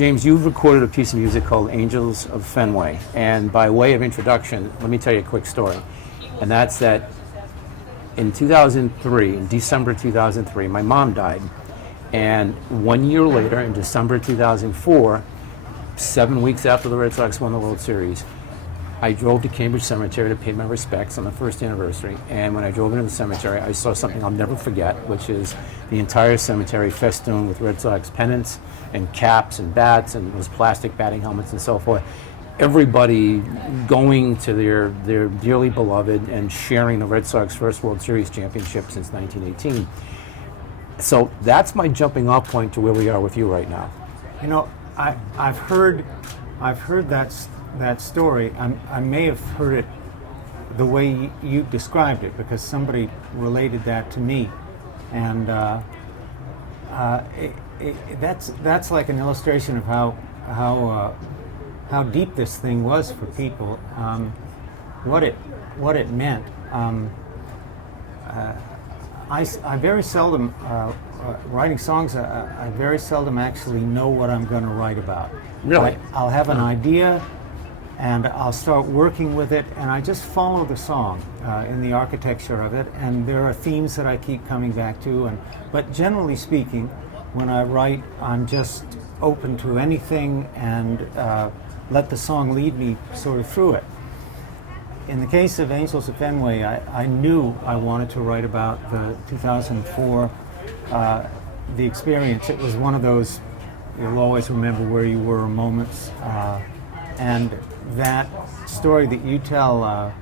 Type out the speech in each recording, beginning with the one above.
James, you've recorded a piece of music called Angels of Fenway. And by way of introduction, let me tell you a quick story. And that's that in 2003, in December 2003, my mom died. And 1 year later, in December 2004, 7 weeks after the Red Sox won the World Series, I drove to Cambridge Cemetery to pay my respects on the first anniversary. And when I drove into the cemetery, I saw something I'll never forget, which is the entire cemetery festooned with Red Sox pennants and caps and bats and those plastic batting helmets and so forth. Everybody going to their dearly beloved and sharing the Red Sox first World Series championship since 1918. So that's my jumping off point to where we are with you right now. You know, I've heard that story. I may have heard it the way you described it, because somebody related that to me, and that's like an illustration of how deep this thing was for people, what it meant. I very seldom, writing songs, I very seldom actually know what I'm going to write about. Really? I'll have an idea, and I'll start working with it, and I just follow the song in the architecture of it, and there are themes that I keep coming back to. But generally speaking, when I write, I'm just open to anything and let the song lead me sort of through it. In the case of Angels of Fenway, I knew I wanted to write about the 2004, the experience. It was one of those, you'll always remember where you were moments. And that story that you tell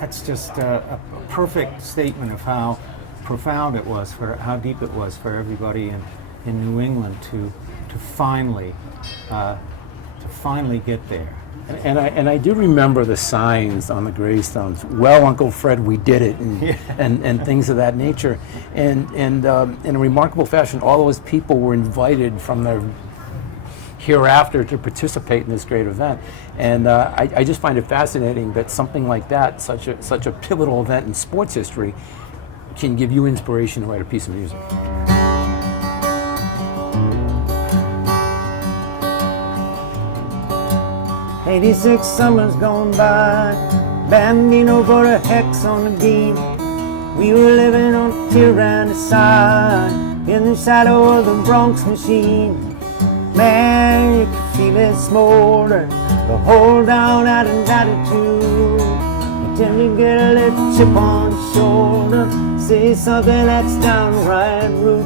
that's just a perfect statement of how profound it was, for how deep it was for everybody in New England to finally get there. And I do remember the signs on the gravestones. Well, Uncle Fred, we did it, and things of that nature. And in a remarkable fashion, all those people were invited from their hereafter to participate in this great event. And I just find it fascinating that something like that, such a pivotal event in sports history, can give you inspiration to write a piece of music. 86 summers gone by, Bambino put a hex on the game. We were living on Tyranny's side, in the shadow of the Bronx machine. Man, you could feel it smolder, the whole down at an attitude. You tend to get a little chip on your shoulder, say something that's downright rude.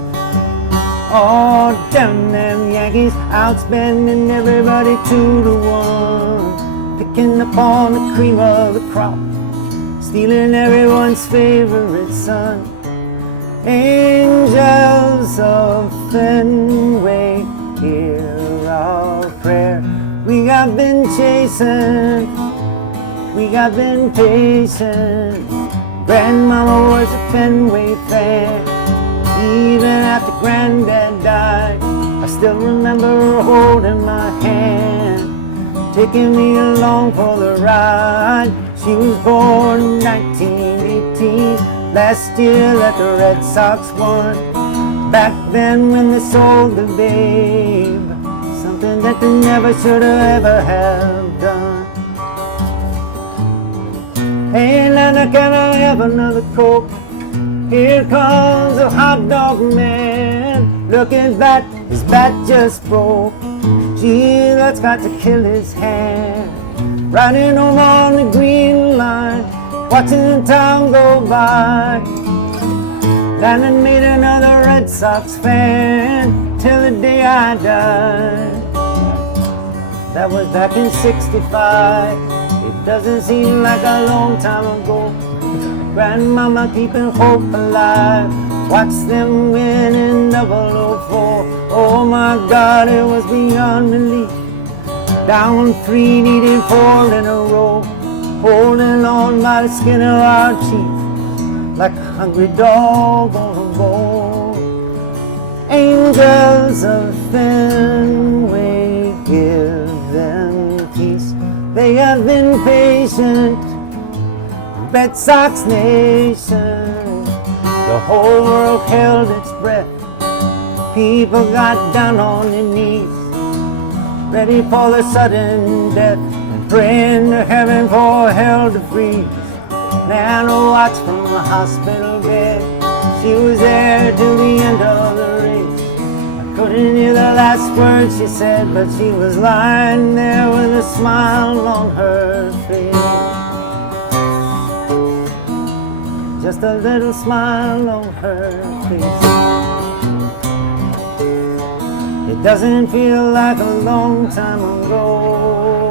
Oh, damn them Yankees, outspending everybody 2-1, picking up on the cream of the crop, stealing everyone's favorite son. Angels of Fenway, hear our prayer. We got been chasing, we got been patient. Grandmama was a Fenway fan. Even after Granddad died, I still remember her holding my hand, taking me along for the ride. She was born in 1918, last year that the Red Sox won. Back then when they sold the babe, something that they never should have ever have done. Hey, Nana, can I have another Coke? Here comes a hot dog man. Look at that, his bat just broke. Gee, that's got to kill his hand. Riding home on the green line, watching the town go by. Landon made another Red Sox fan till the day I died. That was back in '65. It doesn't seem like a long time ago. Grandmama keeping hope alive, watch them win in 004. Oh my God, it was beyond belief. Down 3, needing 4 in a row, holding on by the skin of our teeth, like a hungry dog on a bone. Angels of Fenway, give them peace. They have been patient. Red Sox Nation, the whole world held its breath People got down on their knees, ready for the sudden death, and praying to heaven for hell to freeze. Nana watched from the hospital bed. She was there till the end of the race. I couldn't hear the last words she said, but she was lying there with a smile on her face. Just a little smile on her face. It doesn't feel like a long time ago.